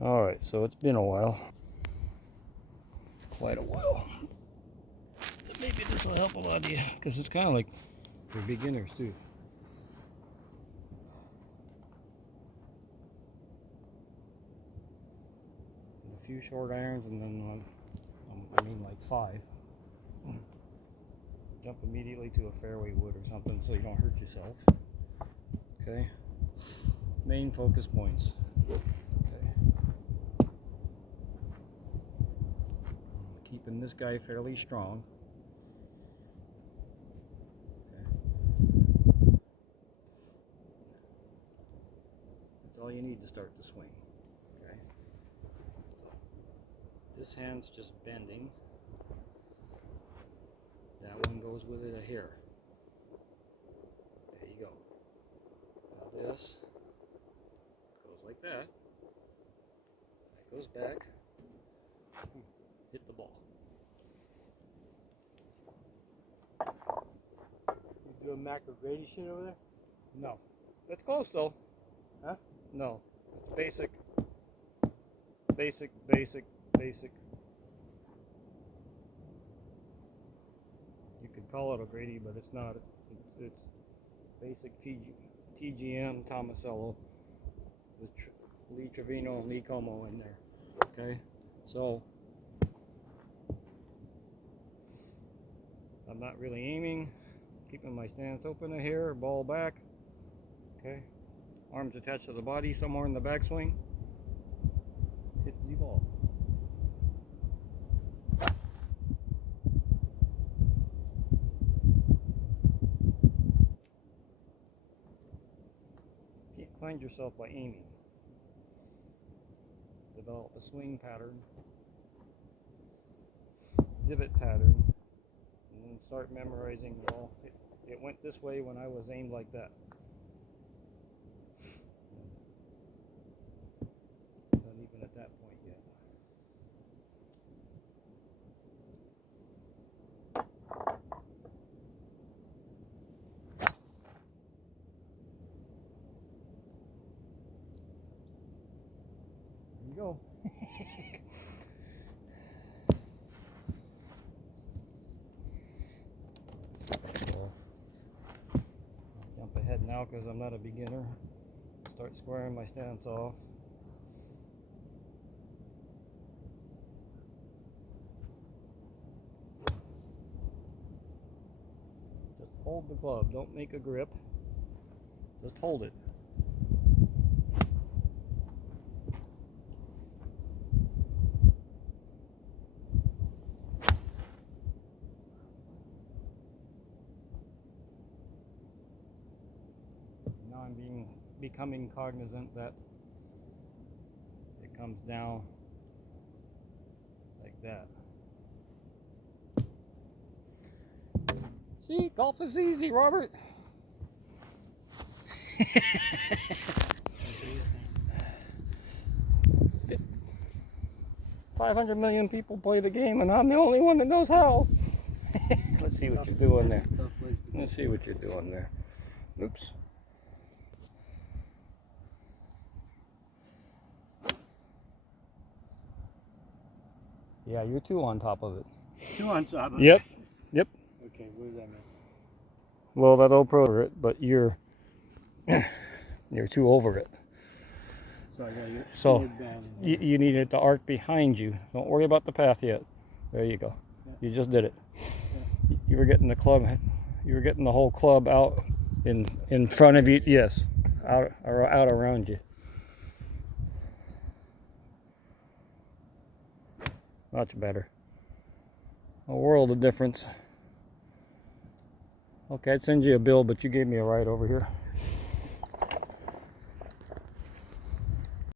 Alright, so it's been a while. Quite a while. But maybe this will help a lot of you, because it's kind of like for beginners too. And a few short irons and then like 5. Jump immediately to a fairway wood or something so you don't hurt yourself. Okay. Main focus points. Okay. Keeping this guy fairly strong. Okay. That's all you need to start the swing. Okay. So this hand's just bending. That one goes with it a hair. There you go. Now this goes like that. That goes back. Hit the ball. You doing Mac O'Grady shit over there? No. That's close though. Huh? No. It's basic. Basic. You could call it O'Grady, but it's not. It's basic TGM Tomasello with Lee Trevino and Lee Como in there. Okay, so I'm not really aiming, keeping my stance open here, ball back. Okay, arms attached to the body somewhere in the backswing. Hit the ball. Find yourself by aiming. Develop a swing pattern, divot pattern, and then start memorizing. Well, it went this way when I was aimed like that. Not even at that point yet. There you go. So, jump ahead now because I'm not a beginner. Start squaring my stance off. Just hold the club. Don't make a grip. Just hold it. Now I'm becoming cognizant that it comes down like that. See, golf is easy, Robert. 500 million people play the game, and I'm the only one that knows how. Let's see what you're doing there. Let's see what you're doing there. Oops. Yeah, you're 2 on top of it. 2 on top of Yep. it? Yep. Okay, what does that mean? Well, that'll pro it, but you're 2 over it. So I gotta get So you need it to arc behind you. Don't worry about the path yet. There you go. Yeah. You just did it. Yeah. You were getting the club. You were getting the whole club out in front of you. Yes, out around you. Much better. A world of difference. Okay, I'd send you a bill, but you gave me a ride over here.